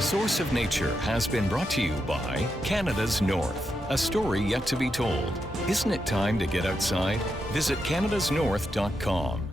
Source of Nature has been brought to you by Canada's North, a story yet to be told. Isn't it time to get outside? Visit canadasnorth.com.